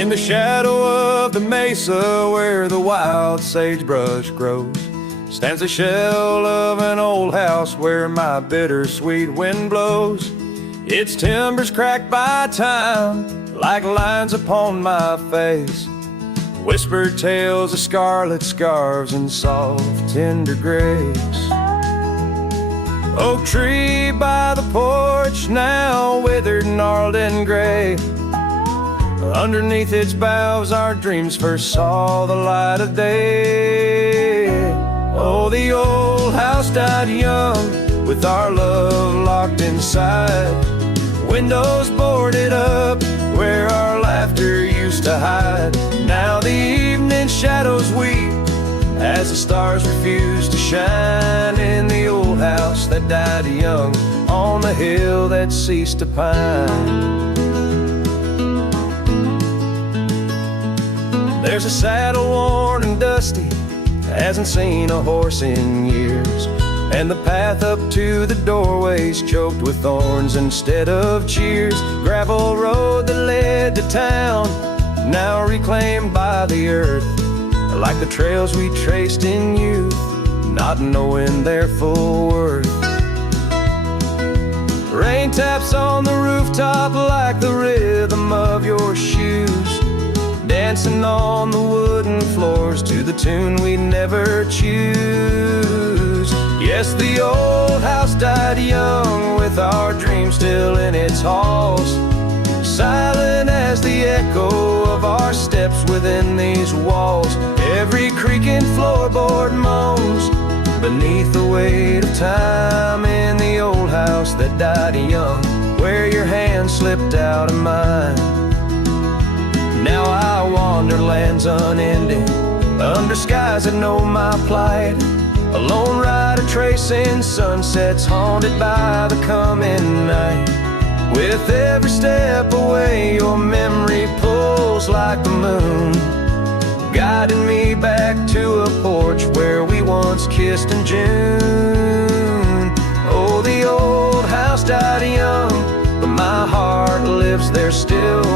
In the shadow of the mesa where the wild sagebrush grows stands the shell of an old house where my bittersweet wind blows. Its timbers cracked by time like lines upon my face, whispered tales of scarlet scarves and soft tender grapes. Oak tree by the porch, now withered, gnarled and gray. Underneath its boughs our dreams first saw the light of day. Oh, the old house died young with our love locked inside. Windows boarded up where our laughter used to hide. Now the evening shadows weep as the stars refuse to shine in the old house that died young on the hill that ceased to pine. There's a saddle worn and dusty, hasn't seen a horse in years, and the path up to the doorway's choked with thorns instead of cheers. Gravel road that led to town, now reclaimed by the earth, like the trails we traced in youth, not knowing their full worth. Rain taps on the rooftop like the rhythm of your shoes, dancing on the wooden floors to the tune we never choose. Yes, the old house died young with our dreams still in its halls, silent as the echo of our steps within these walls. Every creaking floorboard moans beneath the weight of time in the old house that died young, where your hand slipped out of mine. Now I wander lands unending, under skies that know my plight, a lone rider tracing sunsets haunted by the coming night. With every step away your memory pulls like the moon, guiding me back to a porch where we once kissed in June. Oh, the old house died young, but my heart lives there still,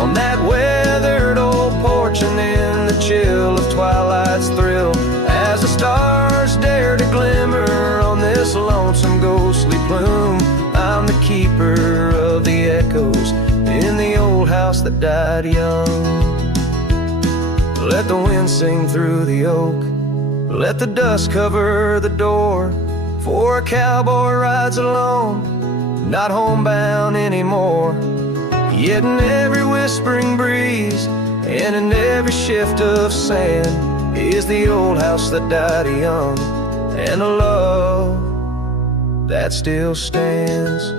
on that weathered old porch and in the chill of twilight's thrill, as the stars dare to glimmer on this lonesome ghostly plume. I'm the keeper of the echoes in the old house that died young. Let the wind sing through the oak, let the dust cover the door, for a cowboy rides alone, not homebound anymore. Yet in every whispering breeze and in every shift of sand is the old house that died young, and a love that still stands.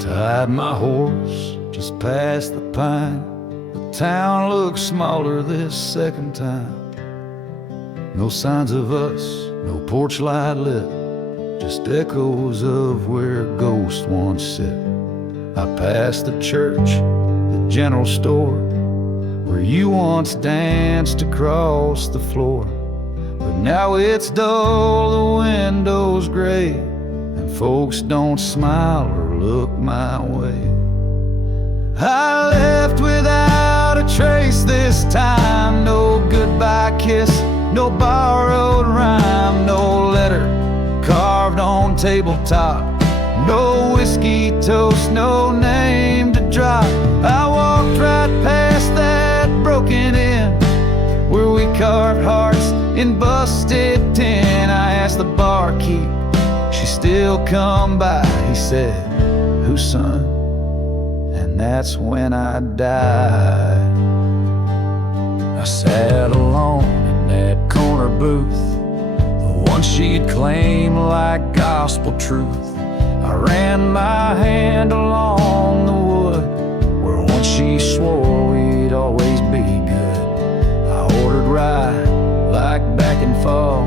Tied my horse just past the pine. The town looks smaller this second time. No signs of us, no porch light lit, just echoes of where ghosts once sit. I passed the church, the general store, where you once danced across the floor. But now it's dull, the window's gray, and folks don't smile or look my way. I left without a trace this time, no goodbye kiss, no borrowed rhyme, no letter carved on tabletop, no whiskey toast, no name to drop. I walked right past that broken inn where we carved hearts in busted tin. I asked the barkeep, she still come by? He said, whose son? And that's when I died. I sat alone in that corner booth, the one she'd claim like gospel truth. I ran my hand along the wood, but she swore we'd always be good. I ordered rye like back in fall,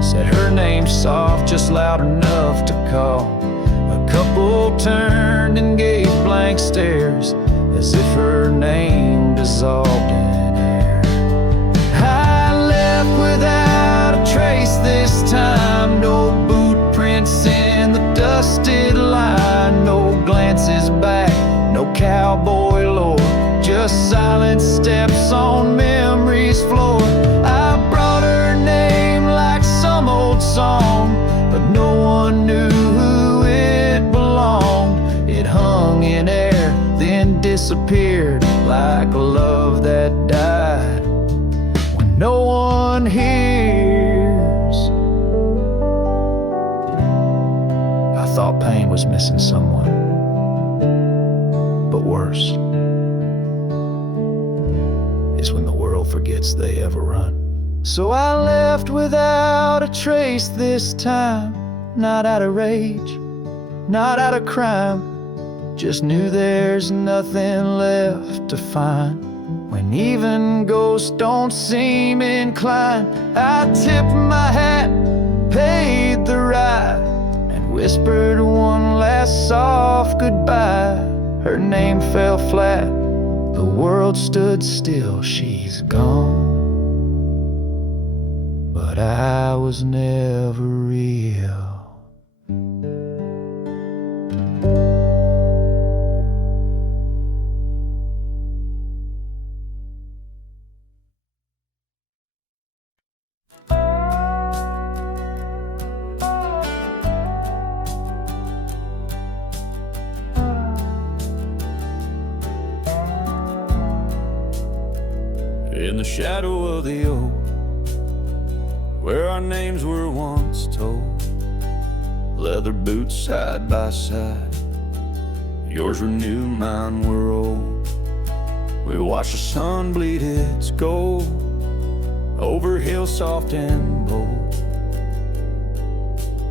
said her name soft, just loud enough to call. A couple turned and gave blank stares, as if her name dissolved in air. I left without a trace this time, no boot prints in the dusted line, no glances back, no cowboy lore, just silent steps on memory's floor. I brought her name like some old song, but no one knew who it belonged. It hung in air, then disappeared like a love that died when no one hears. I thought pain was missing someone, but worse is when the world forgets they ever run. So I left without a trace this time, not out of rage, not out of crime, just knew there's nothing left to find. When even ghosts don't seem inclined, I tipped my hat, paid the ride, and whispered one last soft goodbye. Her name fell flat, the world stood still, she's gone. But I was never real. In the shadow of the oak, where our names were once told, leather boots side by side, yours were new, mine were old. We watched the sun bleed its gold over hills soft and bold,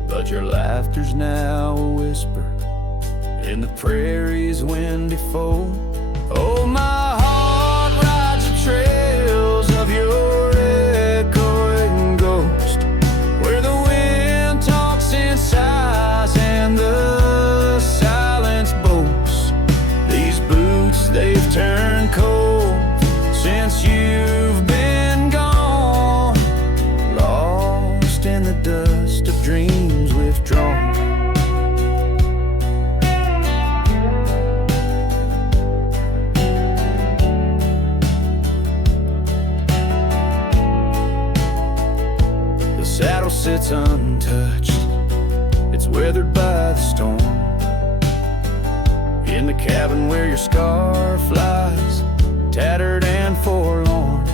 but your laughter's now a whisper in the prairie's windy fold. Oh, my heart rides the trails of your echoing ghost, where the wind talks in sighs and the silence boasts. These boots, they've turned cold since you've been gone, lost in the dust of dreams withdrawn. Saddle sits untouched, it's weathered by the storm. In the cabin where your scar flies, tattered and forlorn,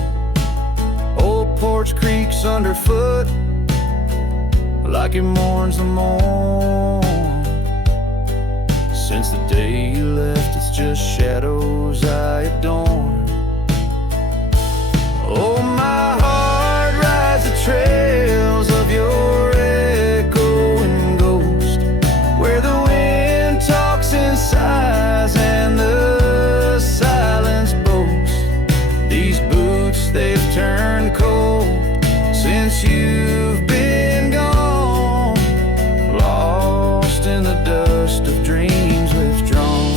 old porch creaks underfoot like it mourns the morn. Since the day you left, it's just shadows I adorn. Oh, my heart rides the trails of your echoing ghost, where the wind talks in sighs and the silence boasts. These boots, they've turned cold since you've been gone, lost in the dust of dreams withdrawn.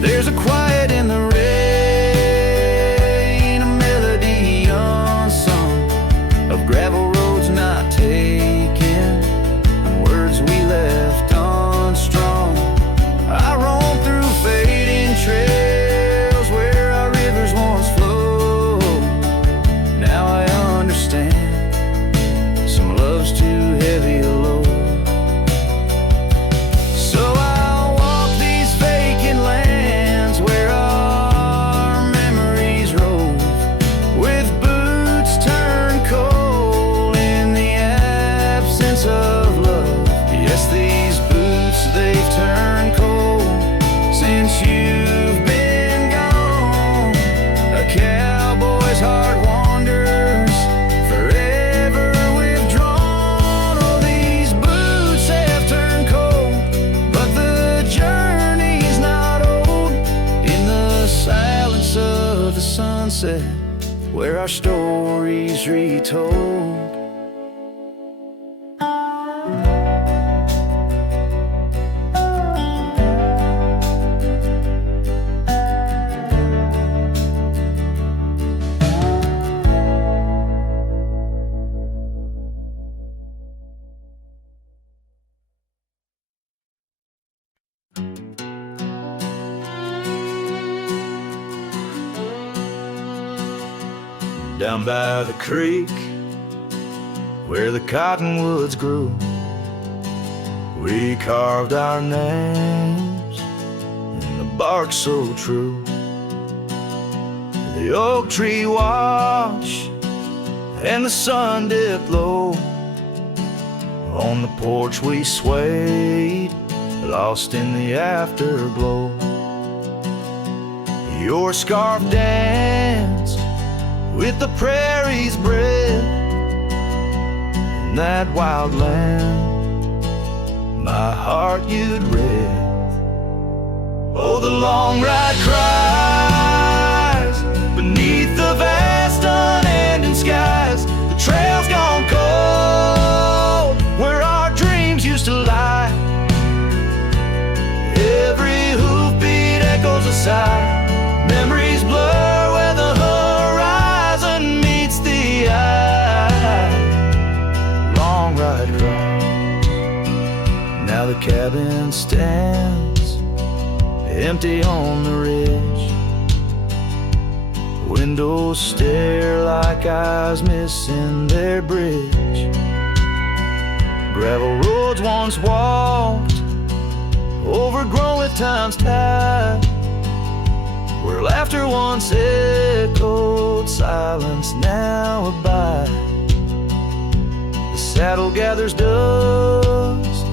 There's a quiet in the red of the sunset, where our stories retold. Down by the creek, where the cottonwoods grew, we carved our names in the bark so true. The oak tree watch and the sun dipped low. On the porch we swayed, lost in the afterglow. Your scarf danced with the prairie's breath. In that wild land, my heart you'd read. Oh, the long ride cries beneath the vast unending skies. The trail's gone cold where our dreams used to lie. Every hoofbeat echoes a sigh. Memories blur where the horizon meets the eye. Long ride cry. Now the cabin stands empty on the ridge. Windows stare like eyes missing their bridge. Gravel roads once walked, overgrown with time's tide. Where laughter once echoed, silence now abide. The saddle gathers dust,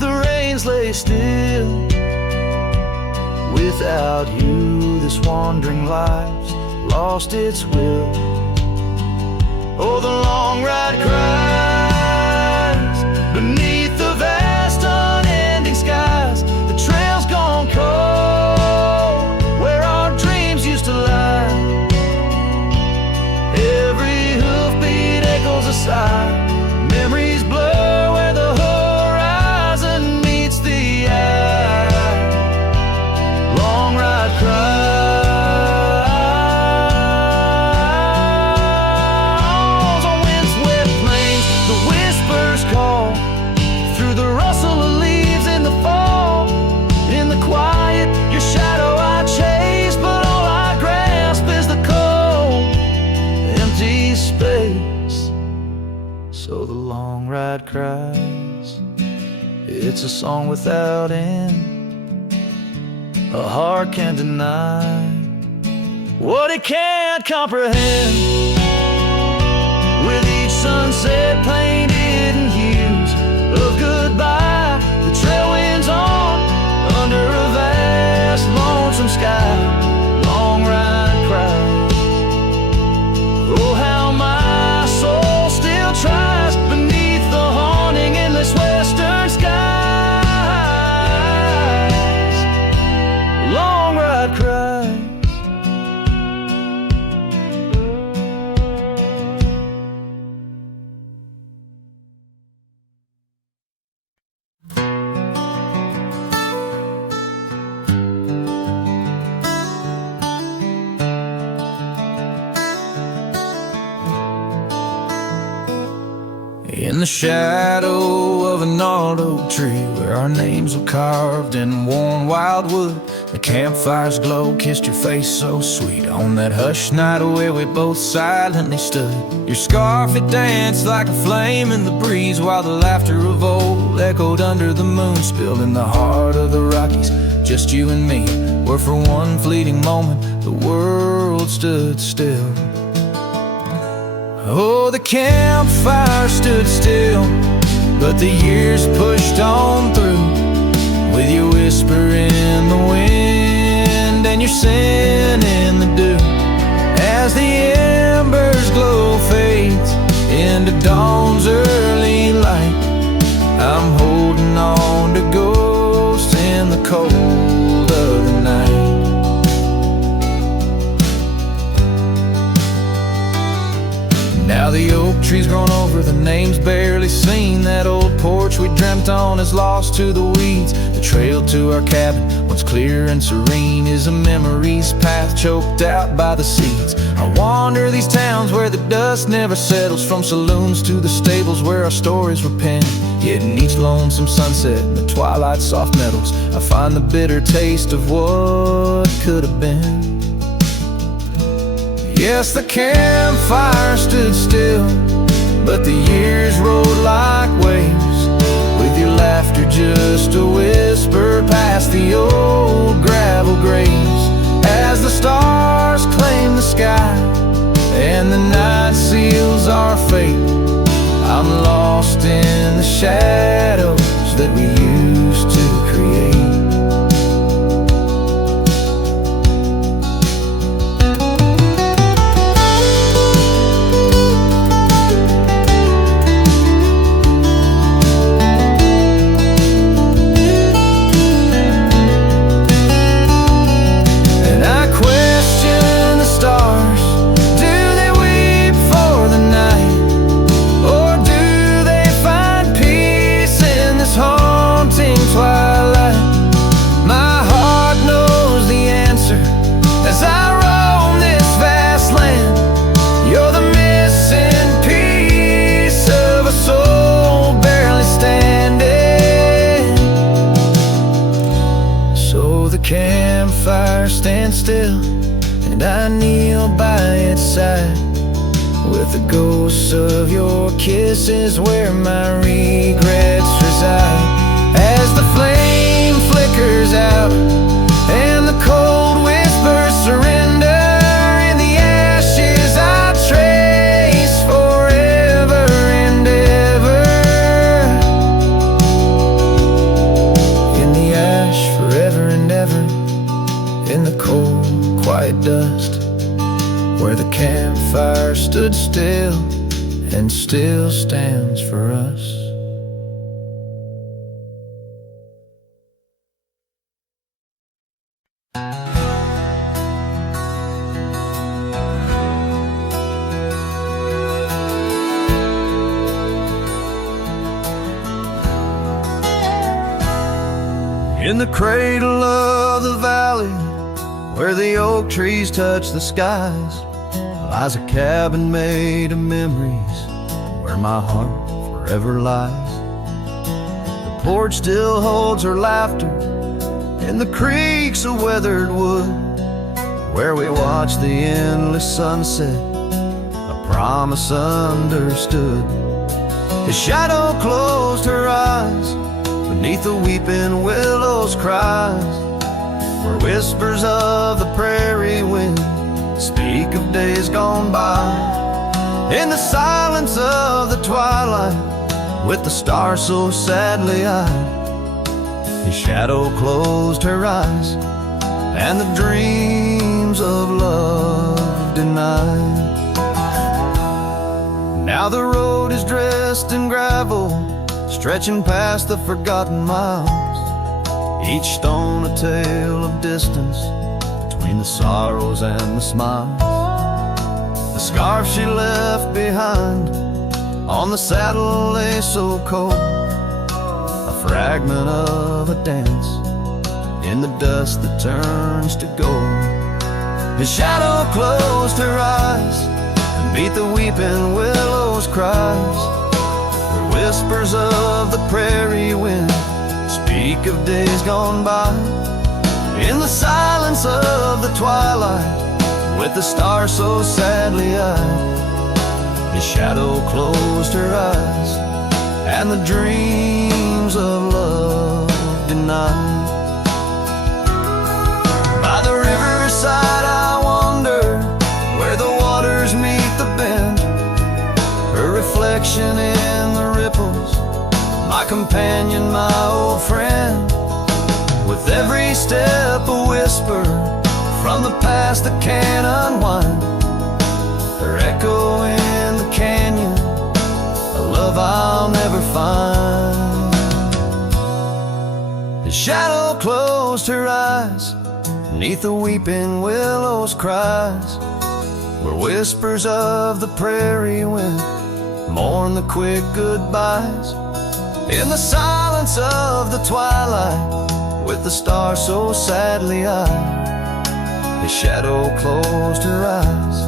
the reins lay still. Without you, this wandering life's lost its will. Oh, the long ride cries beneath the vast unending skies. The trail's gone cold where our dreams used to lie. Every hoofbeat echoes a sigh. Memories blur where the horizon meets the eye. Long ride cries on windswept plains. The whispers call through the rustle of leaves in the fall. In the quiet, your shadow I chase, but all I grasp is the cold, empty space. So the long ride cries. It's a song without end. A heart can't deny what it can't comprehend. With each sunset painted in hues of goodbye, the trail winds on under a vast lonesome sky. Long ride cries. Oh, how my soul still tries beneath the haunting endless western skies. Long ride cries. In the shadow of a gnarled oak tree, where our names were carved in warm wildwood, the campfire's glow kissed your face so sweet. On that hushed night where we both silently stood, your scarf it danced like a flame in the breeze, while the laughter of old echoed under the moon. Spilled in the heart of the Rockies, just you and me, where for one fleeting moment the world stood still. Oh, the campfire stood still, but the years pushed on through, with your whisper in the wind and your sin in the dew. As the embers glow fades into dawn's early light, I'm holding on to ghosts in the cold of the night. the oak tree's grown over, the name's barely seen. That old porch we dreamt on is lost to the weeds. The trail to our cabin, what's clear and serene, is a memory's path choked out by the seeds. I wander these towns where the dust never settles, from saloons to the stables where our stories were penned. Yet in each lonesome sunset and the twilight's soft metals, I find the bitter taste of what could have been. Yes, the campfire stood still, but the years rolled like waves, with your laughter just a whisper past the old gravel graves. As the stars claim the sky and the night seals our fate, I'm lost in the shadows that we used to create. Campfire stands still, and I kneel by its side, with the ghosts of your kisses where my regrets reside. As the flame flickers out and the cold whispers surrender, in the ashes I trace forever and ever. In the ash forever and ever, in the cold, quiet dust, where the campfire stood still and still stands for us. In the cradle of the valley, where the oak trees touch the skies, lies a cabin made of memories, where my heart forever lies. The porch still holds her laughter in the creaks of weathered wood, where we watch the endless sunset, a promise understood. His shadow closed her eyes beneath the weeping willows' cries, where whispers of the prairie wind speak of days gone by. In the silence of the twilight, with the stars so sadly eyed, his shadow closed her eyes, and the dreams of love denied. Now the road is dressed in gravel, stretching past the forgotten miles, each stone a tale of distance between the sorrows and the smiles. The scarf she left behind on the saddle lay so cold, a fragment of a dance in the dust that turns to gold. His shadow closed her eyes and beat the weeping willow's cries, where whispers of the prairie wind speak of days gone by. In the silence of the twilight, with the stars so sadly eyed, his shadow closed her eyes, and the dreams of love denied. By the riverside I wander, where the waters meet the bend, her reflection in the ripples, my companion, my old friend. With every step a whisper from the past that can't unwind, her echo in the canyon, a love I'll never find. His shadow closed her eyes beneath the weeping willow's cries, where whispers of the prairie wind mourn the quick goodbyes. In the silence of the twilight, with the stars so sadly eyed, his shadow closed her eyes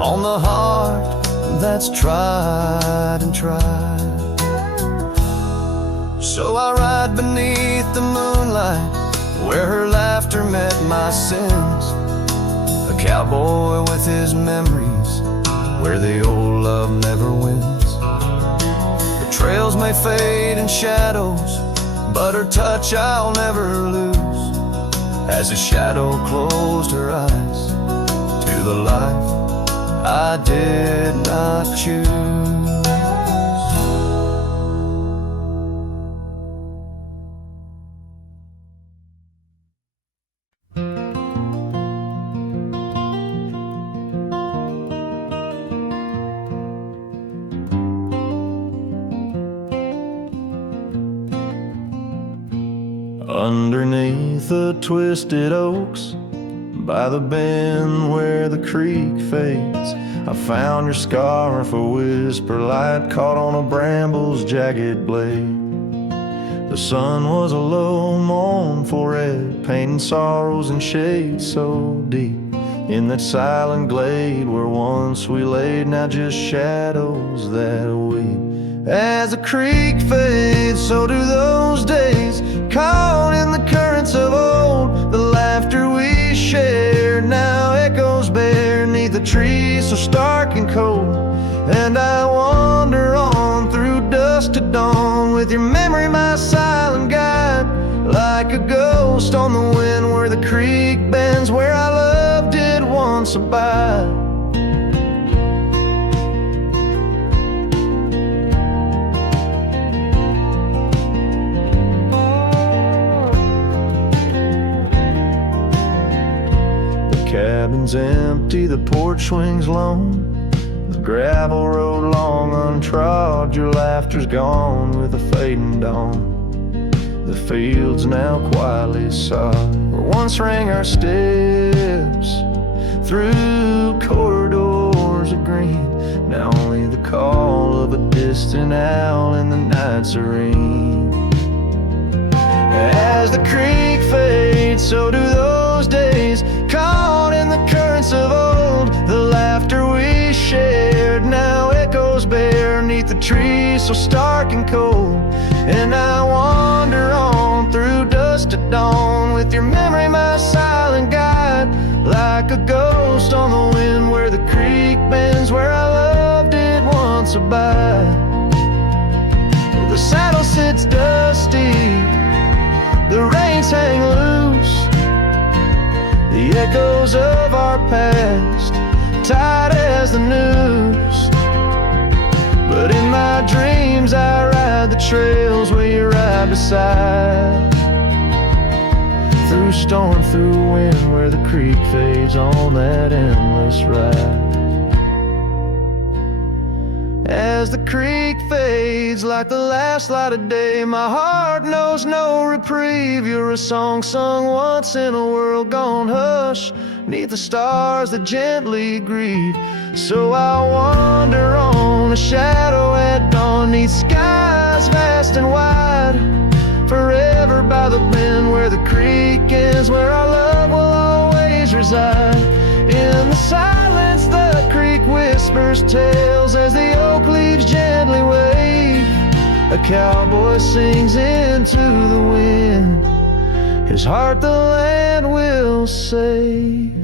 on the heart that's tried and tried. So I ride beneath the moonlight, where her laughter met my sins, a cowboy with his memories, where the old love never wins. The trails may fade in shadows, but her touch I'll never lose, as a shadow closed her eyes to the life I did not choose. Underneath the twisted oaks, by the bend where the creek fades, I found your scarf, a whisper light caught on a bramble's jagged blade. The sun was a low, mournful red, painting sorrows in shades so deep. In that silent glade where once we laid, now just shadows that weep. As the creek fades, so do those days, caught in the currents of old. The laughter we shared now echoes bare neath the trees so stark and cold. And I wander on through dusk to dawn, with your memory my silent guide, like a ghost on the wind where the creek bends, where our love did once abide. Cabin's empty, the porch swings lone, the gravel road long untrod. Your laughter's gone with the fading dawn. The fields now quietly sod, where once rang our steps through corridors of green. Now only the call of a distant owl in the night serene. As the creek fades, so do those days, caught in the currents of old. The laughter we shared now echoes bare neath the trees so stark and cold. And I wander on through dusk to dawn, with your memory my silent guide, like a ghost on the wind where the creek bends, where our love did once abide. The saddle sits dusty, the reins hang loose, the echoes of our past tied as the noose. But in my dreams I ride the trails where you ride beside, through storm, through wind, where the creek fades on that endless ride. As the creek fades like the last light of day, my heart knows no reprieve. You're a song sung once in a world gone hush, neath the stars that gently grieve. So I wander on, a shadow at dawn, neath skies vast and wide, forever by the bend where the creek ends, where our love will always reside. In the silence the creek whispers tales, as the oak leaves gently wave. A cowboy sings into the wind, his heart the land will save.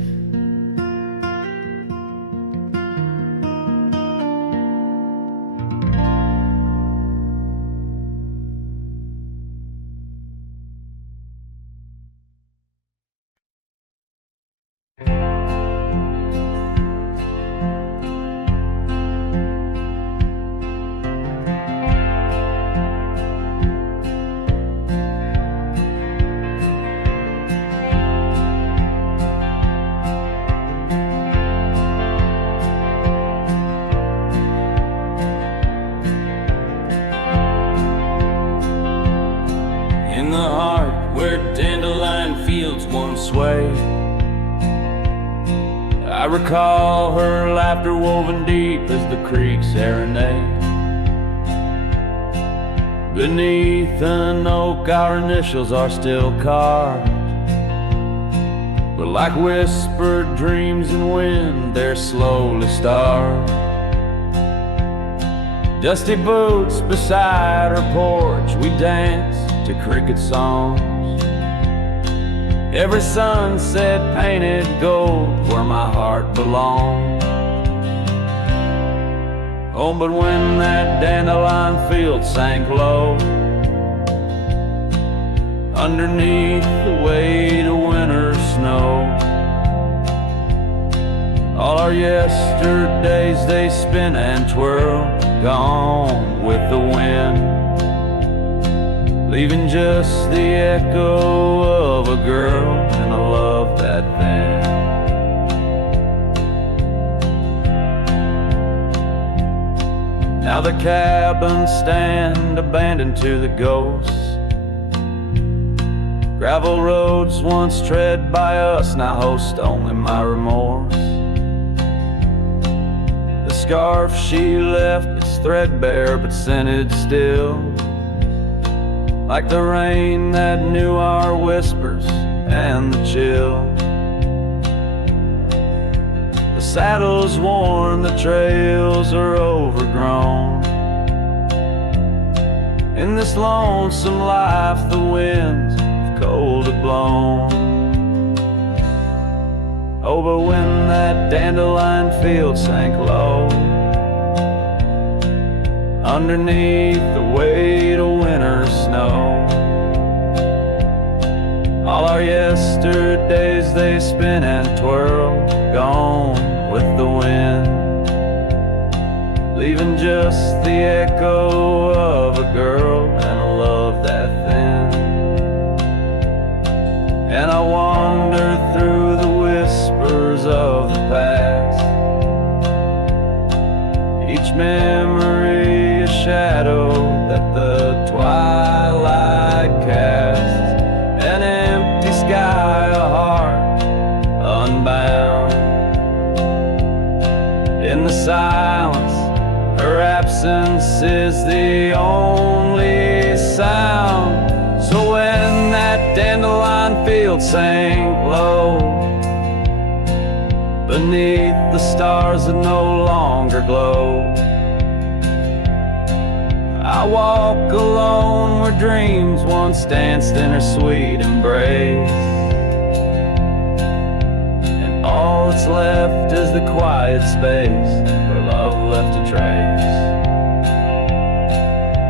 I recall her laughter woven deep as the creek serenade. Beneath an oak our initials are still carved, but like whispered dreams in wind they're slowly starved. Dusty boots beside her porch, we dance to cricket songs. Every sunset painted gold where my heart belonged. Oh, but when that dandelion field sank low, underneath the weight of winter snow, all our yesterdays they spin and twirl, gone with the wind, leaving just the echo of a girl and a love that thin. Now the cabins stand abandoned to the ghosts. Gravel roads once tread by us now host only my remorse. The scarf she left is threadbare but scented still, like the rain that knew our whispers and the chill. The saddle's worn, the trails are overgrown. In this lonesome life the winds have cold have blown. Oh, but when that dandelion field sank low, underneath the weight of winter snow, all our yesterdays they spin and twirl, gone with the wind, leaving just the echo of a girl and a love that thin. And I wander through the whispers of the past, each memory a shadow that the twilight casts, an empty sky, a heart unbound. In the silence, her absence is the only sound. So when that dandelion field sank low, beneath the stars that no longer glow, I walk alone where dreams once danced in her sweet embrace, and all that's left is the quiet space where love left a trace.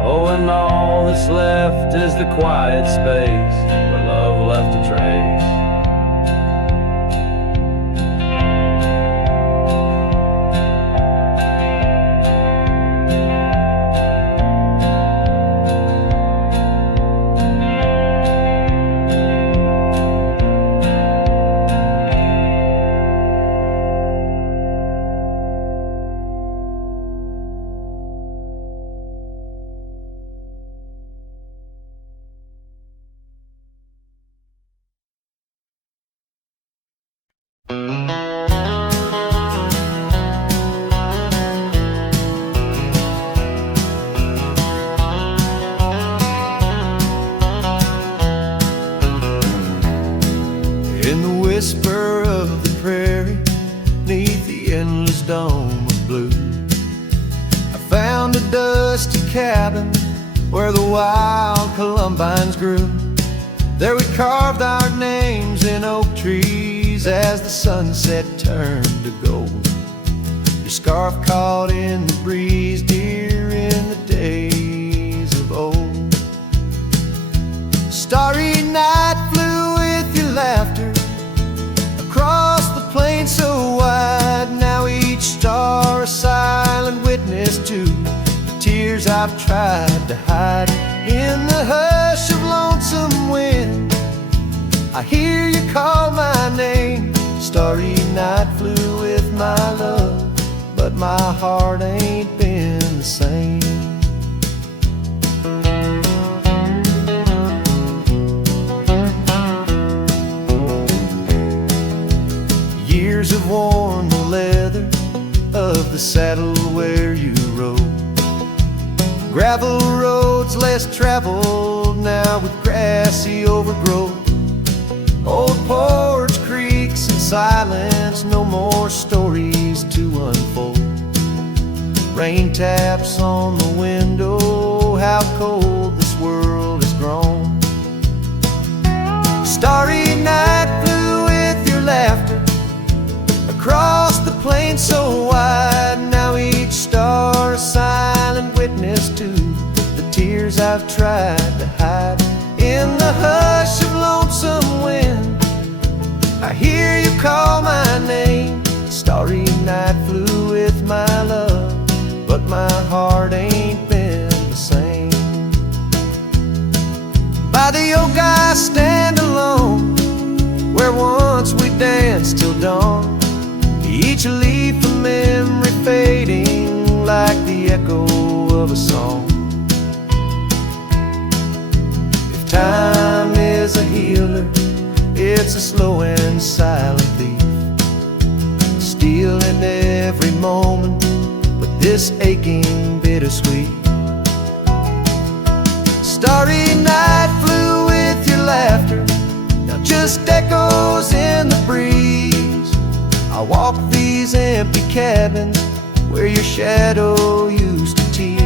Oh, and all that's left is the quiet space where love left a trace. In the whisper of the prairie, neath the endless dome of blue, I found a dusty cabin where the wild columbines grew. There we carved our names in oak trees as the sunset turned to gold. Your scarf caught in the breeze, dear, in the days of old. Starry night flew with your laughter across the plain so wide. Now each star a silent witness to the tears I've tried to hide. In the hush of lonesome wind, I hear you call my name. Starry night flew with my love, but my heart ain't been the same. Years have worn the leather of the saddle where you rode. Gravel roads less traveled now with grassy overgrowth. Old porch creaks in silence, no more stories to unfold. Rain taps on the window, how cold this world has grown. Starry night flew with your laughter across the plain so wide. Now each star a silent witness to the tears I've tried to hide. In the hush of lonesome wind, I hear you call my name. Starry night flew with my love, but my heart ain't been the same. By the oak I stand alone, where once we danced till dawn. Each leaf a memory fading like the echo of a song. If time is a healer, it's a slow and silent thief, stealing every moment, but this aching bittersweet. Starry night flew with your laughter, now just echoes in the breeze. I walk these empty cabins where your shadow used to tease.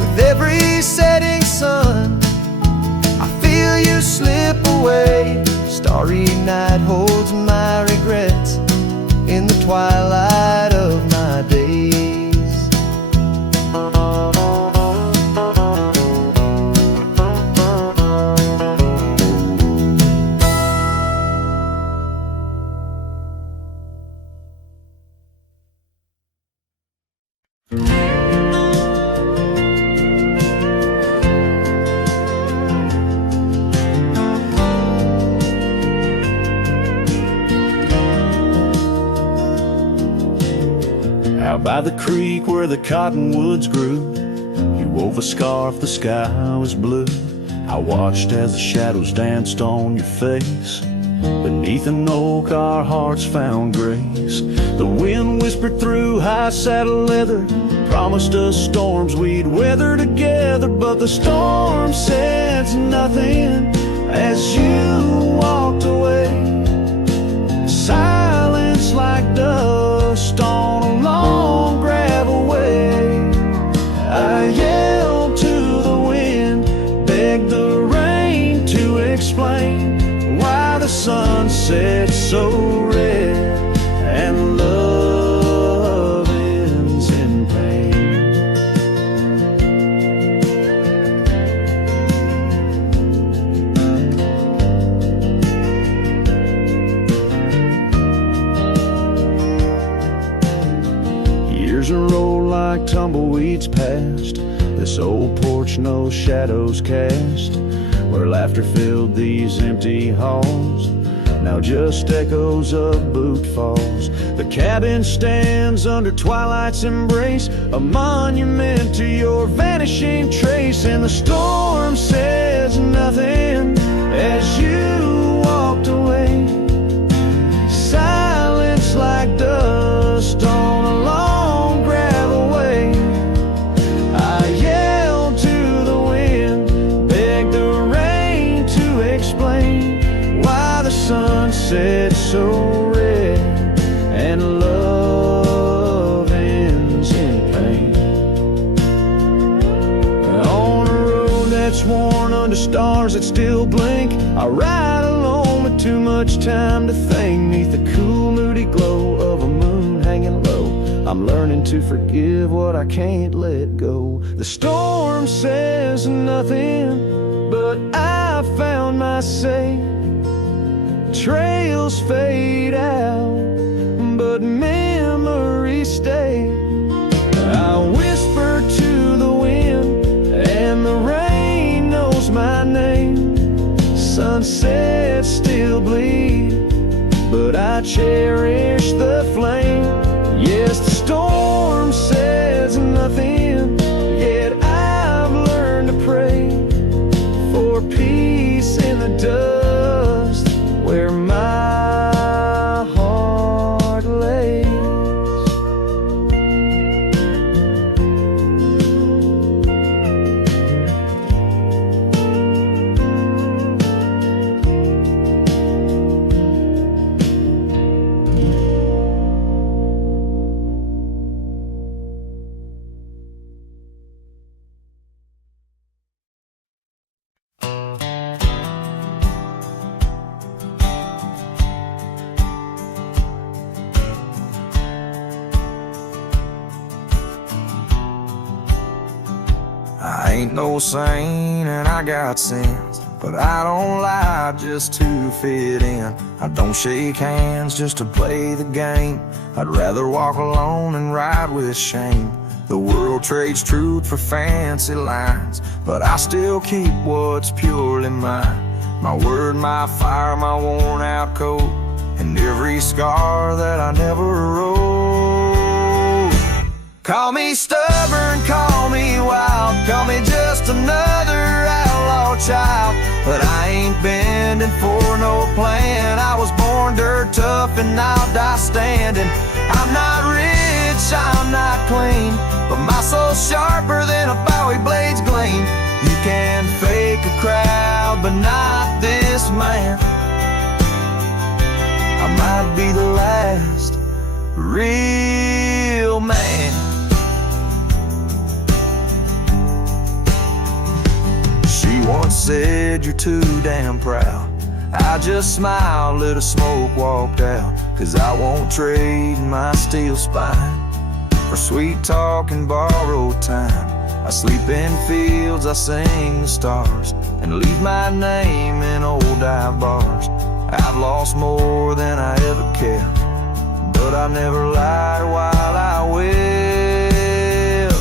With every setting sun, I feel you slip away. Starry night holds my regrets in the twilight of my days. Out by the creek where the cottonwoods grew, you wove a scarf, the sky was blue. I watched as the shadows danced on your face. Beneath an oak our hearts found grace. The wind whispered through high saddle leather, promised us storms we'd weather together. But the storm said nothing as you walked away. Silence like dust on a long gravel way. I yelled to the wind, begged the rain to explain why the sun set so red and love ends in pain. Years roll like tumbleweeds past this old porch, no shadows cast, where laughter filled these empty halls, now just echoes of boot falls. The cabin stands under twilight's embrace, a monument to your vanishing trace. And the storm says nothing as you walked away. Silence like dust on a long gravel way. I yelled to the wind, begged the rain to explain why the sun set so red and love ends in pain. On a road that's worn under stars that still blink, I ride alone with too much time to think. Neath the cool moody glow of a moon hanging low, I'm learning to forgive what I can't let go. The storm says nothing, but I found my say. Trails fade out, but memories stay. I whisper to the wind, and the rain knows my name. Sunsets still bleed, but I cherish the flame. Yes, the storm says nothing, yet I've learned to pray for peace in the dust where my heart I ain't no saint and I got sins, but I don't lie just to fit in. I don't shake hands just to play the game. I'd rather walk alone and ride with shame. The world trades truth for fancy lines, but I still keep what's purely mine. My word, my fire, my worn out coat, and every scar that I never wrote. Call me stubborn, call me wild, call me just another outlaw child, but I ain't bending for no plan. I was born dirt tough and I'll die standing. I'm not rich, I'm not clean, but my soul's sharper than a Bowie blade's gleam. You can fake a crowd, but not this man. I might be the last real man. She once said, you're too damn proud. I just smiled, lit a smoke, walked out, 'cause I won't trade my steel spine for sweet talk and borrowed time. I sleep in fields, I sing the stars, and leave my name in old dive bars. I've lost more than I ever kept, but I never lied while I wept.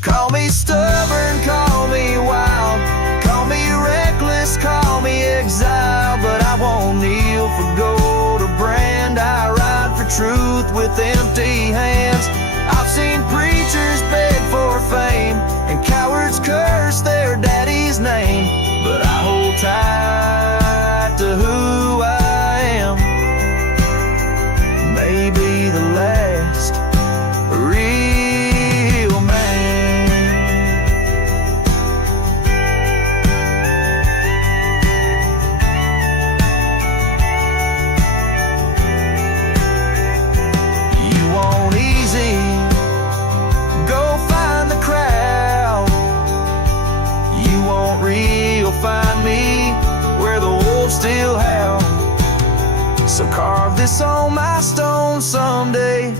Call me stubborn, call me wild, call me reckless, call me exile, but I won't kneel for gold or brand. I ride for truth with empty hands. I've seen preachers beg for fame and cowards curse their daddy's name, but I hold tight to who I am. Maybe the last real man. You want easy, go find the crowd. You want real, find me where the wolves still howl. So carve this on my stone someday.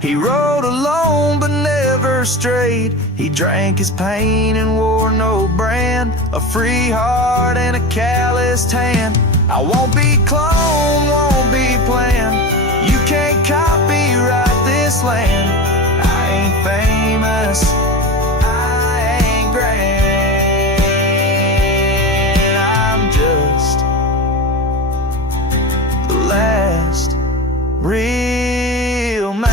He rode alone but never strayed. He drank his pain and wore no brand. A free heart and a calloused hand. I won't be cloned, won't be planned. You can't copyright this land. I ain't famous, I ain't grand. I'm just the last real man.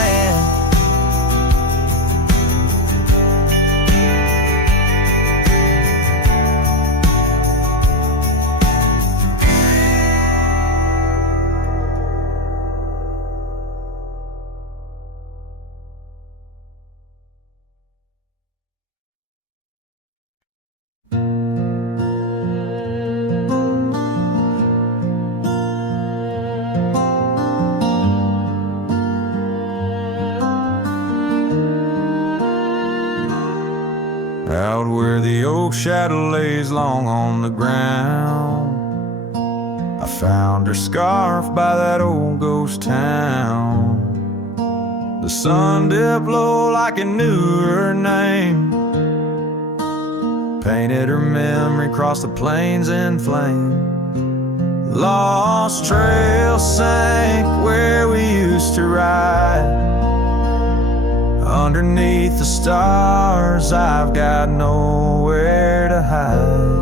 Out where the oak shadow lays long on the ground, I found her scarf by that old ghost town. The sun dipped low like it knew her name, painted her memory across the plains in flame. Lost trail sank where we used to ride. Underneath the stars, I've got nowhere to hide.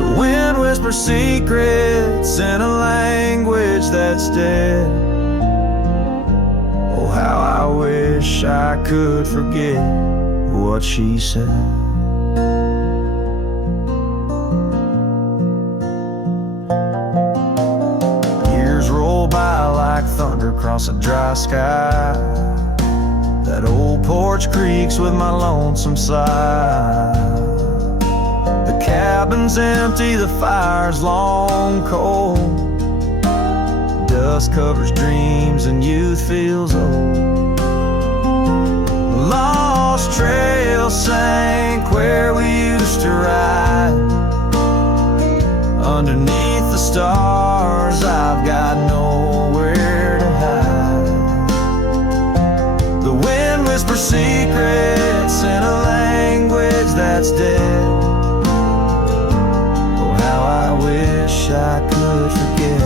The wind whispers secrets in a language that's dead. Oh, how I wish I could forget what she said. Years roll by like thunder across a dry sky. That old porch creaks with my lonesome sigh. The cabin's empty, the fire's long cold. Dust covers dreams and youth feels old. Lost trail sank where we used to ride. Underneath the stars, I've got nowhere to hide. The wind whispers secrets in a language it's dead. Oh, how I wish I could forget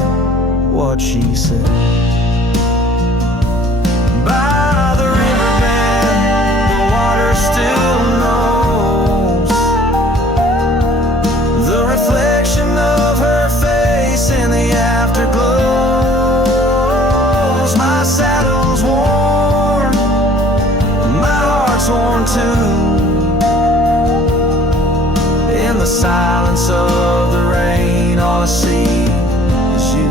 what she said. By the riverbed, the water still knows the reflection of her face in the afterglows. My saddle's worn, my heart's worn too. In the silence of the rain, all I see is you.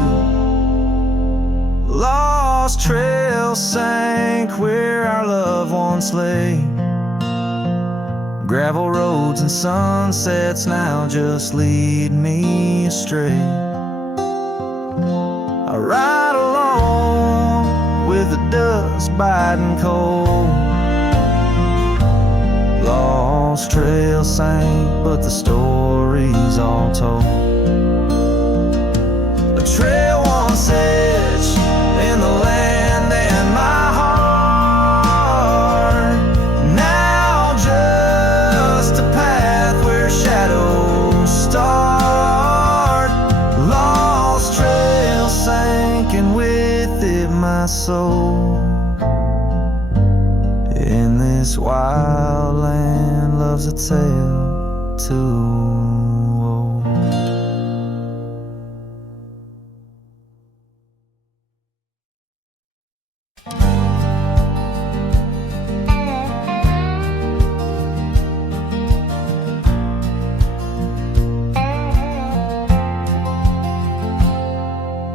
Lost trail sank where our loved ones lay. Gravel roads and sunsets now just lead me astray. I ride along with the dust biting cold. Lost trail sank, but the story's all told. A trail once etched in the land and my heart, now just a path where shadows start. Lost trail sank, and with it my soul. In this wild land loves a tale too old.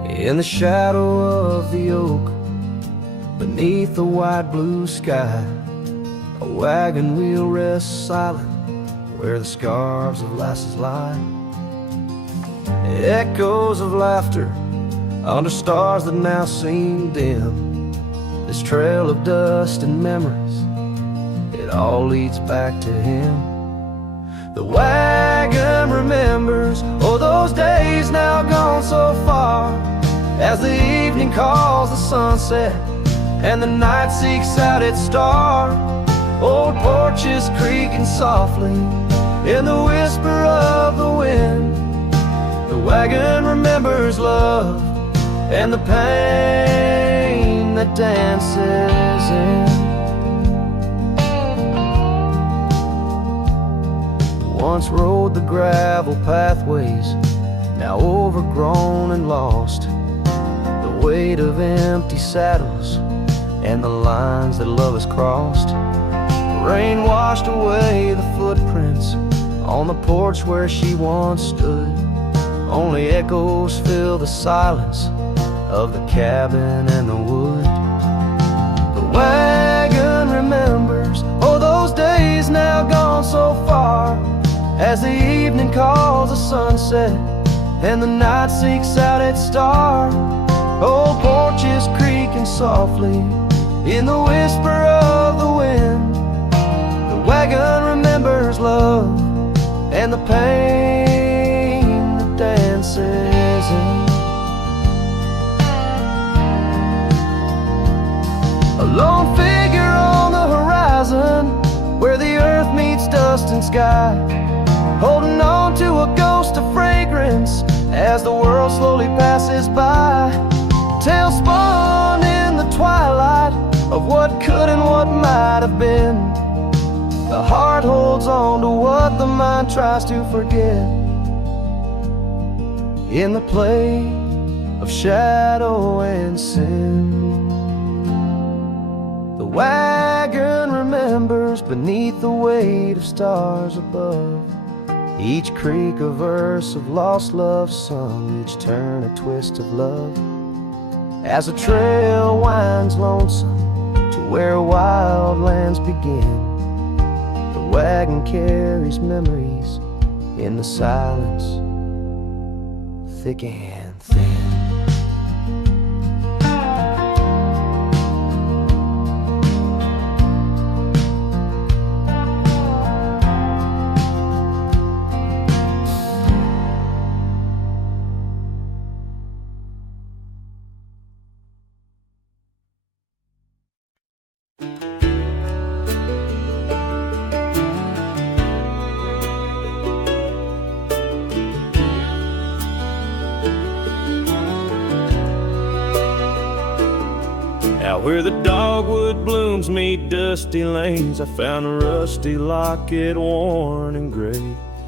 In the shadow of the oak, beneath the wide blue sky, a wagon wheel rests silent where the scarves of lasses lie. Echoes of laughter under stars that now seem dim. This trail of dust and memories, it all leads back to him. The wagon remembers, oh, those days now gone so far, as the evening calls the sunset and the night seeks out its star. Old porches creaking softly in the whisper of the wind. The wagon remembers love and the pain that dances in. Once rode the gravel pathways, now overgrown and lost. The weight of empty saddles and the lines that love has crossed. Rain washed away the footprints on the porch where she once stood. Only echoes fill the silence of the cabin and the wood. The wagon remembers, oh, those days now gone so far, as the evening calls the sunset and the night seeks out its star. Old porches creaking softly in the whisper of the wind. The wagon remembers love and the pain that dances in. A lone figure on the horizon where the earth meets dust and sky, holding on to a ghost of fragrance as the world slowly passes by. Tales spun in the twilight of what could and what might have been. The heart holds on to what the mind tries to forget. In the play of shadow and sin, the wagon remembers beneath the weight of stars above. Each creak a verse of lost love sung, each turn a twist of love. As the trail winds lonesome to where wild lands begin, the wagon carries memories in the silence, thick and thin. where the dogwood blooms meet dusty lanes, I found a rusty locket worn and gray.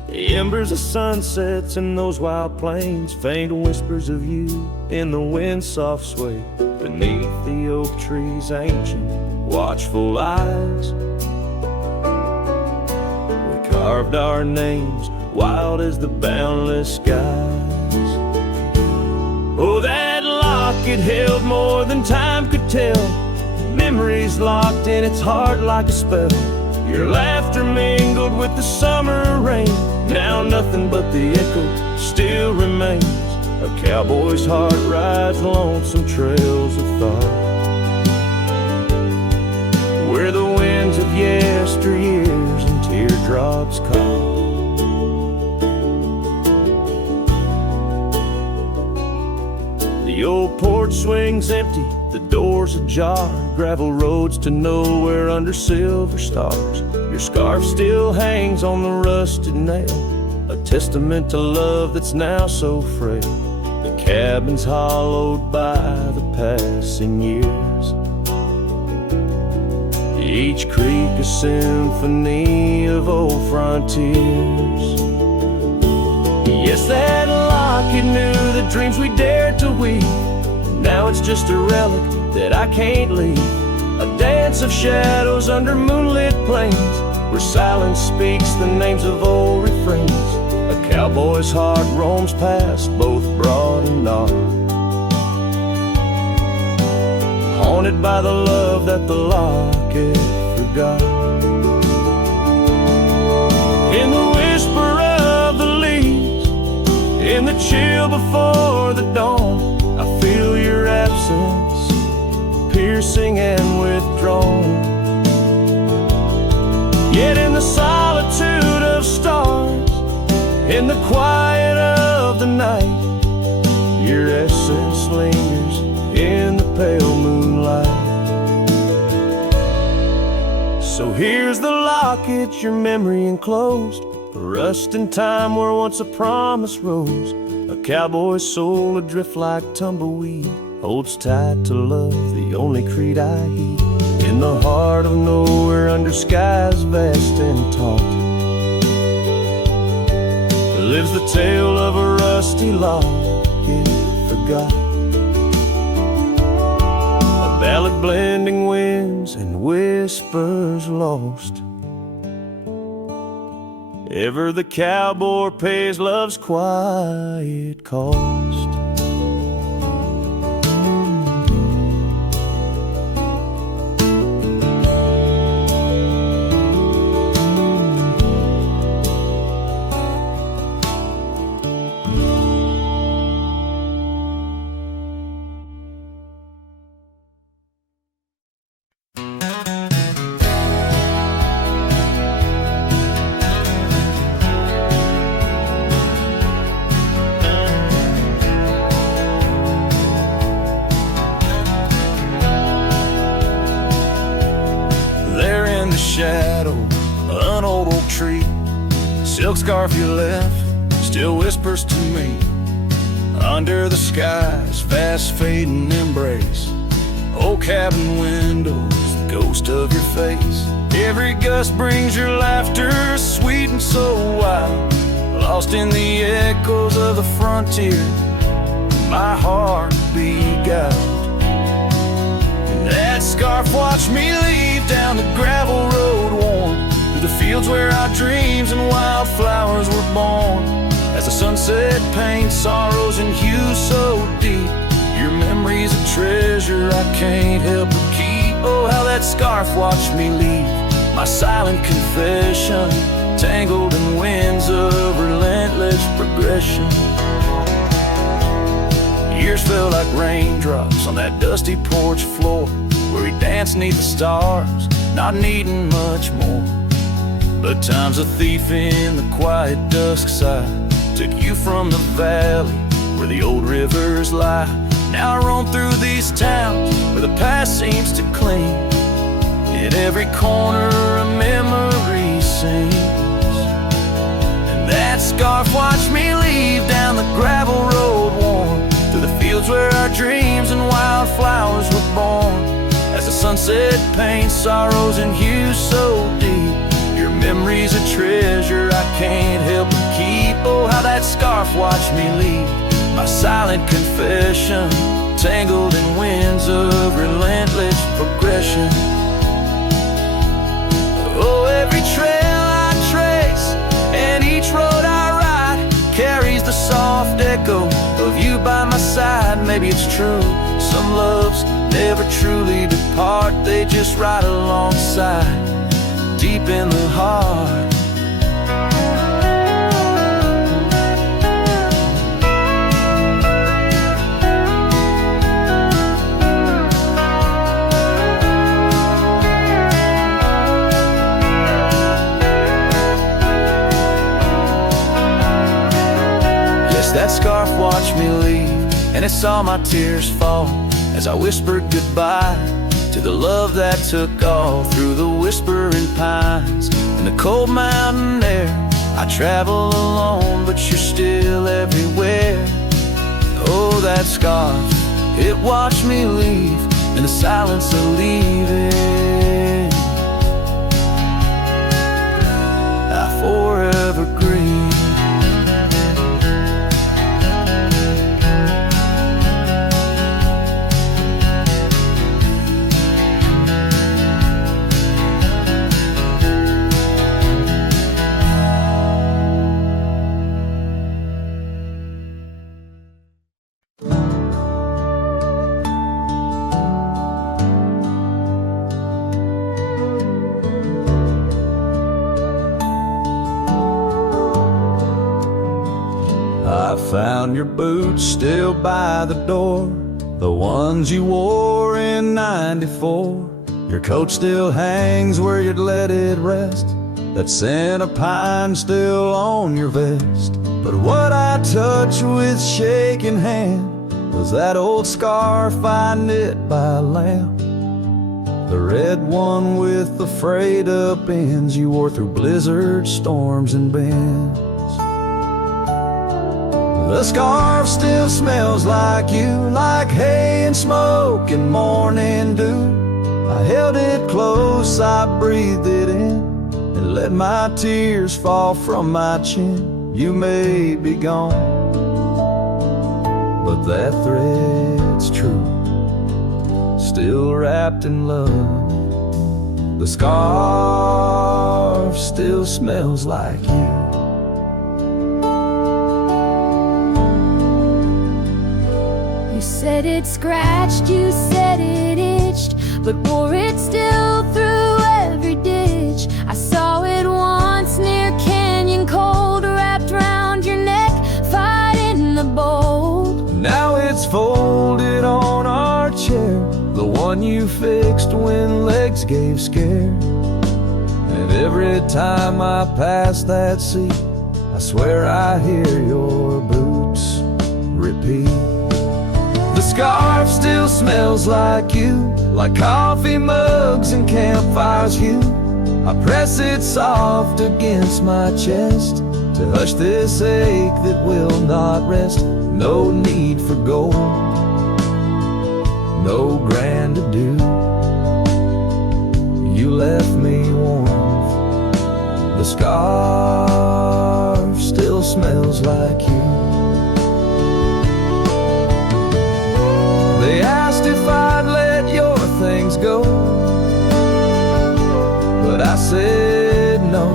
The embers of sunsets in those wild plains, faint whispers of you in the wind's soft sway. Beneath the oak tree's ancient, watchful eyes, we carved our names, wild as the boundless skies. Oh, that locket held more than time could tell, memories locked in its heart like a spell. Your laughter mingled with the summer rain, now nothing but the echo still remains. A cowboy's heart rides lonesome trails of thought, where the winds of yesteryears and teardrops caught. The old porch swings empty, the doors ajar, gravel roads to nowhere under silver stars. Your scarf still hangs on the rusted nail, a testament to love that's now so frail. The cabin's hollowed by the passing years, each creek a symphony of old frontiers. Yes, that locket knew the dreams we dared to weave. Now it's just a relic that I can't leave, a dance of shadows under moonlit plains, where silence speaks the names of old refrains. A cowboy's heart roams past both broad and dark, haunted by the love that the locket forgot. In the whisper of the leaves, in the chill before the dawn, I feel your absence, piercing and withdrawn. Yet in the solitude of stars, in the quiet of the night, your essence lingers in the pale moonlight. So here's the locket, your memory enclosed, a rust in time where once a promise rose. A cowboy's soul adrift like tumbleweed, holds tight to love, the only creed I heed. In the heart of nowhere under skies vast and taught, lives the tale of a rusty locket forgot. A ballad blending winds and whispers lost. Ever the cowboy pays love's quiet cost. Shadow, an old oak tree, silk scarf you left still whispers to me. Under the sky's fast fading embrace, old cabin windows, the ghost of your face. Every gust brings your laughter, sweet and so wild, lost in the echoes of the frontier. My heart beguiled. That scarf watched me leave down the gravel road worn, through the fields where our dreams and wildflowers were born. As the sunset paints sorrows and hues so deep, your memory's a treasure I can't help but keep. Oh, how that scarf watched me leave, my silent confession, tangled in winds of relentless progression. Years felt like raindrops on that dusty porch floor, where we danced 'neath the stars, not needing much more. But time's a thief in the quiet dusk side, took you from the valley where the old rivers lie. Now I roam through these towns where the past seems to cling. At every corner a memory sings, and that scarf watched me leave down the gravel road worn, through the fields where our dreams and wildflowers were born. sunset paints sorrows and hues so deep. Your memory's a treasure I can't help but keep. Oh, how that scarf watched me leave. My silent confession, tangled in winds of relentless progression. Oh, every trail I trace and each road I ride carries the soft echo of you by my side. Maybe it's true, some loves never truly depart. They just ride alongside, deep in the heart. That scarf watched me leave, and it saw my tears fall as I whispered goodbye to the love that took all through the whispering pines. In the cold mountain air, I travel alone, but you're still everywhere. Oh, that scarf, it watched me leave in the silence of leaving. I forever grieve. Found your boots still by the door, the ones you wore in '94. Your coat still hangs where you'd let it rest, that scent of pine still on your vest. But what I touched with shaking hand was that old scarf I knit by a lamp, the red one with the frayed up ends you wore through blizzards, storms, and bends. The scarf still smells like you, like hay and smoke and morning dew. I held it close, I breathed it in, and let my tears fall from my chin. You may be gone, but that thread's true, still wrapped in love. The scarf still smells like you. You said it scratched, you said it itched, but wore it still through every ditch. I saw it once near Canyon Cold, wrapped round your neck, fighting the bold. Now it's folded on our chair, the one you fixed when legs gave scare. And every time I pass that seat, I swear I hear your boots repeat. The scarf still smells like you, like coffee mugs and campfires hue. I press it soft against my chest to hush this ache that will not rest. No need for gold, no grand ado. You left me warm, the scarf still smells like you. They asked if I'd let your things go, but I said no,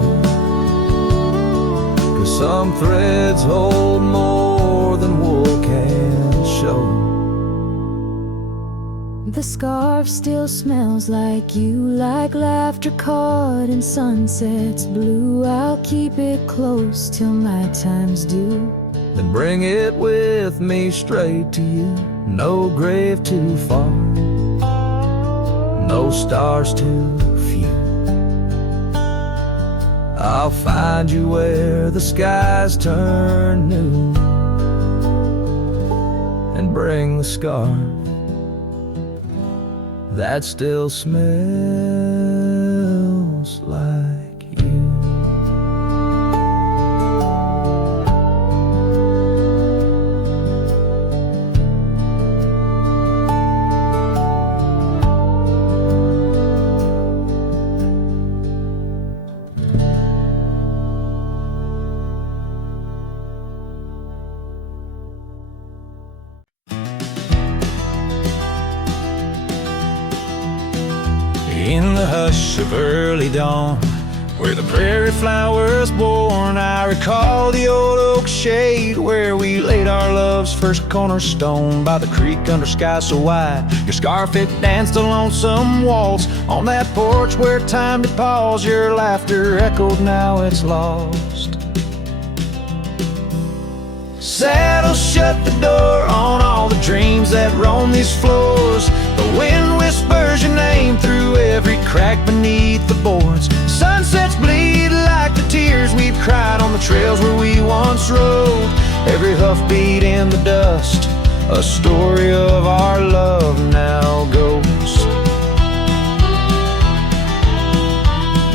'cause some threads hold more than wool can show. The scarf still smells like you, like laughter caught in sunsets blue. I'll keep it close till my time's due, then bring it with me straight to you. No grave too far, no stars too few. I'll find you where the skies turn new, and bring the scarf that still smells like you. In the hush of early dawn, where the prairie flowers born, I recall the old oak shade where we laid our love's first cornerstone. By the creek under sky so wide, your scarf it danced a lonesome waltz. On that porch where time did pause, your laughter echoed, now it's lost. Saddle shut the door on all the dreams that roam these floors. The wind whispers your name through every crack beneath the boards. Sunsets bleed like the tears we've cried on the trails where we once rode. Every hoofbeat in the dust, a story of our love now goes.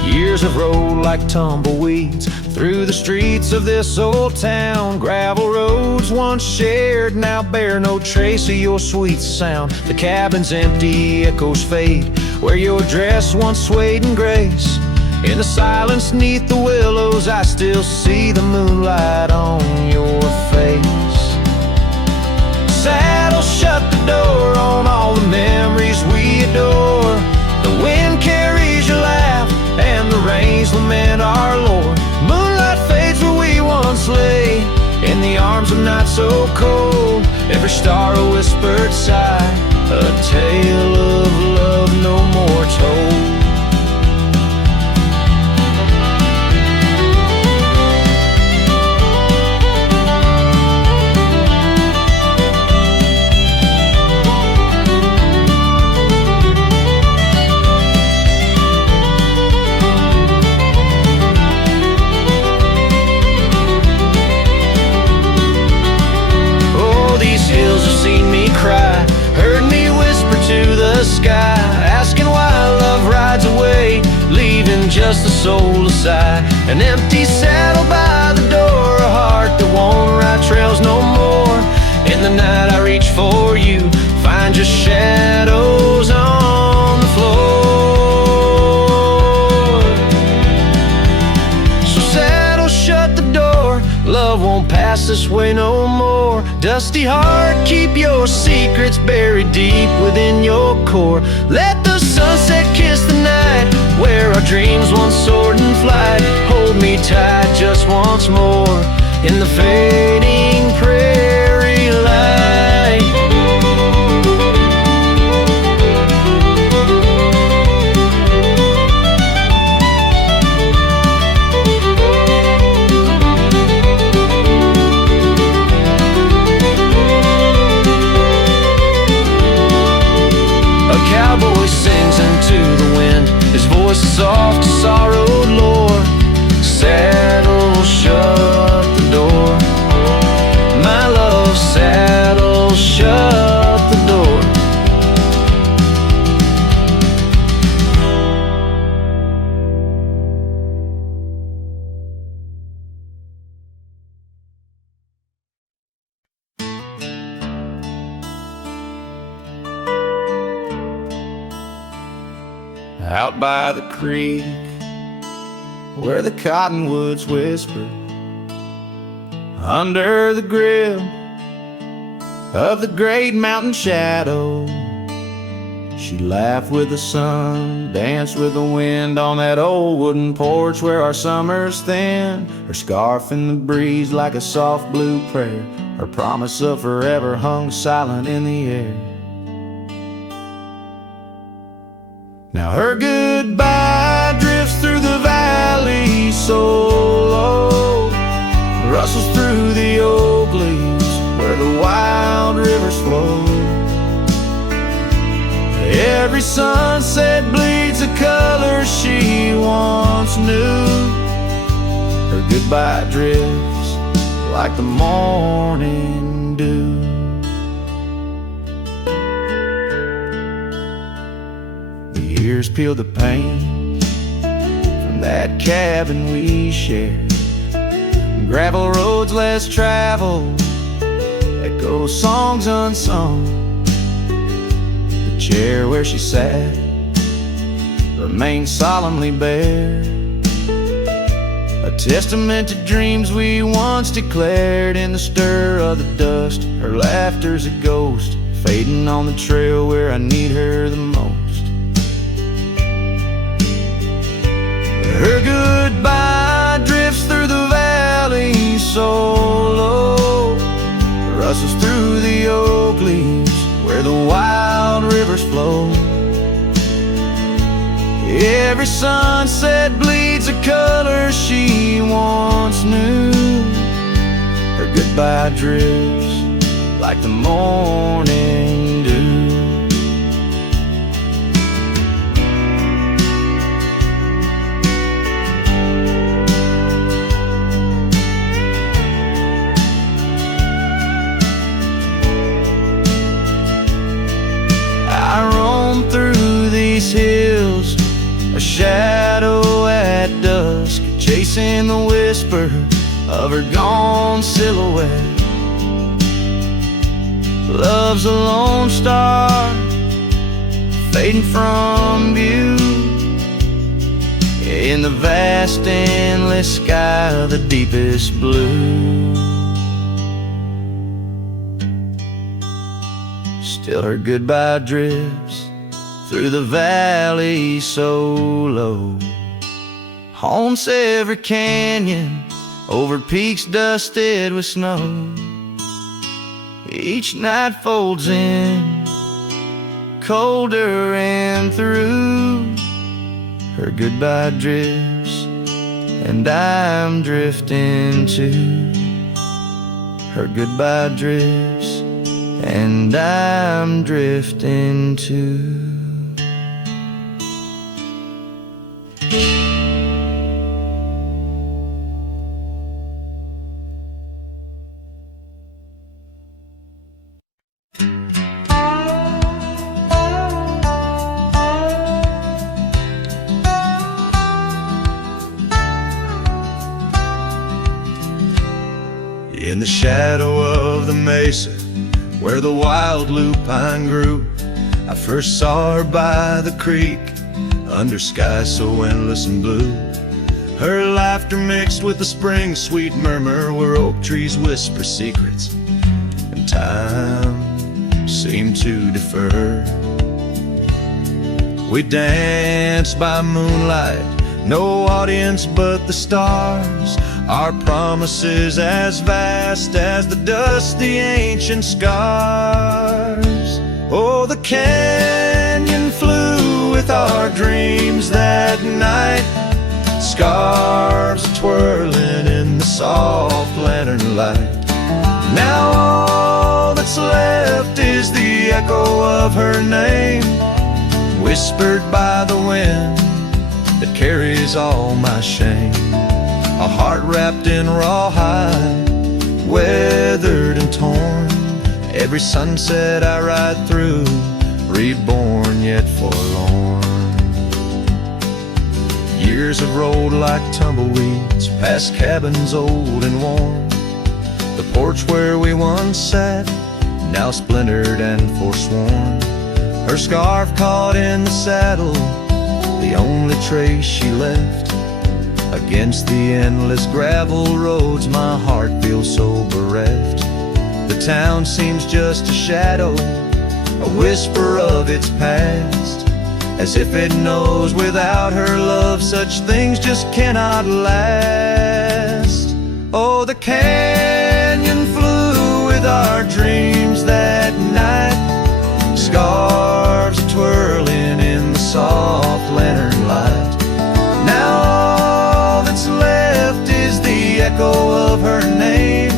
Years have rolled like tumbleweeds through the streets of this old town. Gravel roads once shared now bear no trace of your sweet sound. The cabin's empty, echoes fade where your dress once swayed in grace. In the silence neath the willows, I still see the moonlight on your face. Saddle shut the door on all the memories we adore. The wind carries your laugh and the rains lament our Lord. Moonlight fades where we once lay, in the arms of night so cold. Every star a whispered sigh, a tale of love no more told. Heard me whisper to the sky, asking why love rides away, leaving just the soul aside. An empty saddle by the door, a heart that won't ride trails no more. In the night I reach for you, find just shadows on the floor. So saddle shut the door, love won't pass this way no more. Dusty heart, keep your secrets buried deep within your core. Let the sunset kiss the night where our dreams once soared in flight. Hold me tight just once more in the fading prairie light. Cowboy sings into the wind, his voice is soft to sorrowed lore. Saddle shut the door, my love, saddle shut the door. Out by the creek, where the cottonwoods whisper, under the grip of the great mountain shadow, she laughed with the sun, danced with the wind on that old wooden porch where our summers thin. Her scarf in the breeze like a soft blue prayer, her promise of forever hung silent in the air. Now her goodbye drifts through the valley so low, rustles through the oak leaves where the wild rivers flow. Every sunset bleeds a color she once knew. Her goodbye drifts like the morning dew. Years peeled the paint from that cabin we shared. Gravel roads less traveled, echo songs unsung. The chair where she sat remained solemnly bare, a testament to dreams we once declared. In the stir of the dust, her laughter's a ghost, fading on the trail where I need her the most. Every sunset bleeds a color she once knew. Her goodbye drifts like the morning dew. I roam through these hills, a shadow at dusk, chasing the whisper of her gone silhouette. Love's a lone star, fading from view, in the vast endless sky, the deepest blue. Still her goodbye drifts through the valley so low, haunts every canyon, over peaks dusted with snow. Each night folds in, colder and through. Her goodbye drifts, and I'm drifting too. Her goodbye drifts, and I'm drifting too. In the shadow of the mesa, where the wild lupine grew, I first saw her by the creek, under skies so endless and blue. Her laughter mixed with the spring's sweet murmur, where oak trees whisper secrets, and time seemed to defer. We danced by moonlight, no audience but the stars, our promises as vast as the dusty ancient scars. Oh, the canyon flew with our dreams that night, scarves twirling in the soft lantern light. Now all that's left is the echo of her name, whispered by the wind that carries all my shame. A heart wrapped in rawhide, weathered and torn. Every sunset I ride through, reborn yet forlorn. Years have rolled like tumbleweeds, past cabins old and worn. The porch where we once sat, now splintered and forsworn. Her scarf caught in the saddle, the only trace she left. Against the endless gravel roads, my heart feels so bereft. The town seems just a shadow, a whisper of its past, as if it knows without her love such things just cannot last. Oh, the canyon flew with our dreams that night, scarves twirling in the soft lantern light. Now all that's left is the echo of her name,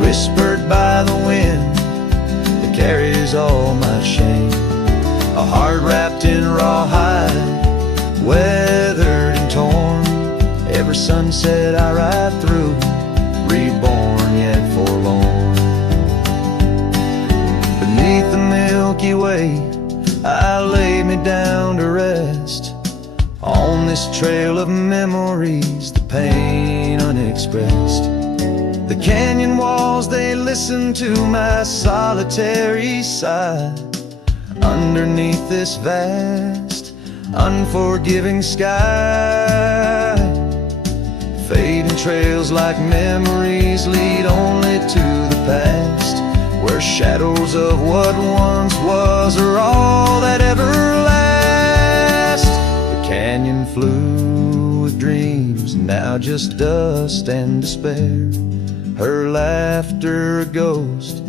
whispered by the wind that carries all my shame. A heart wrapped in rawhide, weathered and torn. Every sunset I ride through, reborn yet forlorn. Beneath the Milky Way, I lay me down to rest, on this trail of memories, the pain unexpressed. The canyon walls, they listen to my solitary sigh, underneath this vast, unforgiving sky. Fading trails like memories lead only to the past, where shadows of what once was are all that ever lasts. The canyon flew with dreams, now just dust and despair. Her laughter a ghost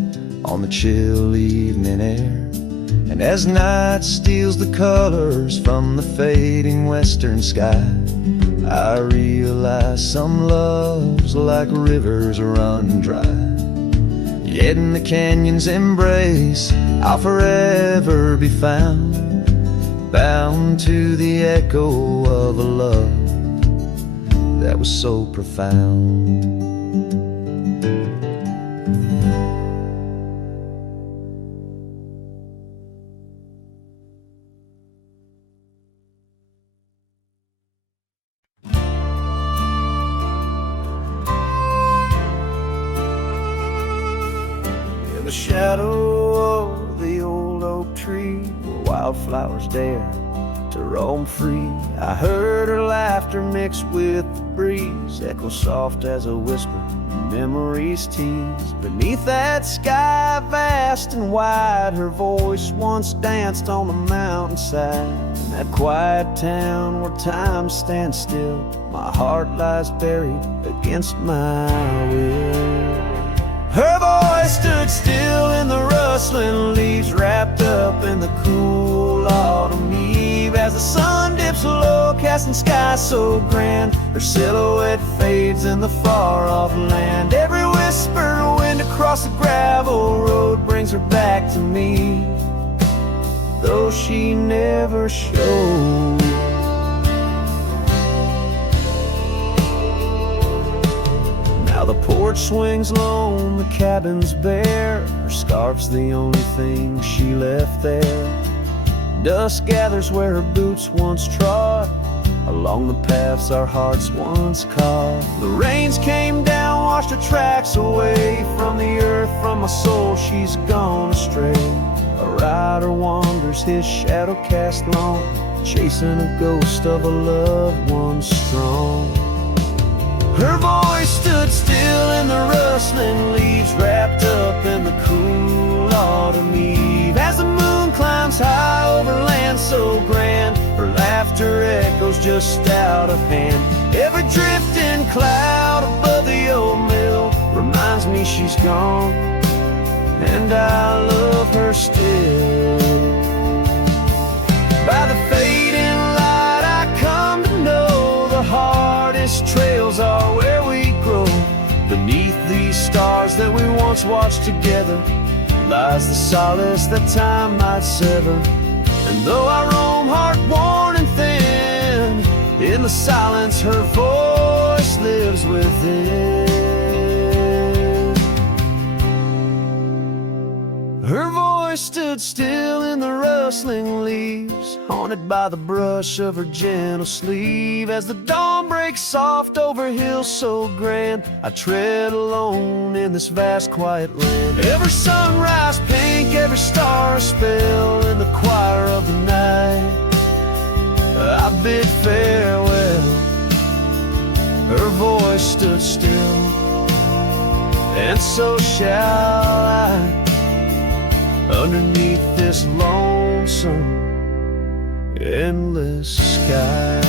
on the chill evening air. And as night steals the colors from the fading western sky, I realize some loves like rivers run dry. Yet in the canyon's embrace I'll forever be found, bound to the echo of a love that was so profound. In the shadow of the old oak tree, where wildflowers dare to roam free, I heard her laughter mixed with the breeze, echo soft as a whisper, memories tease. Beneath that sky vast and wide, her voice once danced on the mountainside. In that quiet town where time stands still, my heart lies buried against my will. Her voice stood still in the rustling leaves, wrapped up in the cool autumn eve. As the sun dips low, casting sky so grand, her silhouette fades in the far-off land. Every whisper wind across the gravel road brings her back to me, though she never showed. Now the porch swings lone, the cabin's bare, her scarf's the only thing she left there. Dust gathers where her boots once trod, along the paths our hearts once caught. The rains came down, washed her tracks away from the earth, from my soul she's gone astray. A rider wanders, his shadow cast long, chasing a ghost of a loved one strong. Her voice stood still in the rustling leaves, wrapped up in the cool autumn eve. As the moon climbs high over land so grand, her laughter echoes just out of hand. Every drifting cloud above the old mill reminds me she's gone, and I love her still. By the fading light I come to know the hardest trails are where we grow. Beneath these stars that we once watched together lies the solace that time might sever. And though I roam heart worn and thin, in the silence her voice lives within. Her voice stood still in the rustling leaves, haunted by the brush of her gentle sleeve. As the dawn breaks soft over hills so grand, I tread alone in this vast quiet land. Every sunrise pink, every star a spell, in the choir of the night I bid farewell. Her voice stood still, and so shall I, underneath this lonesome, endless sky.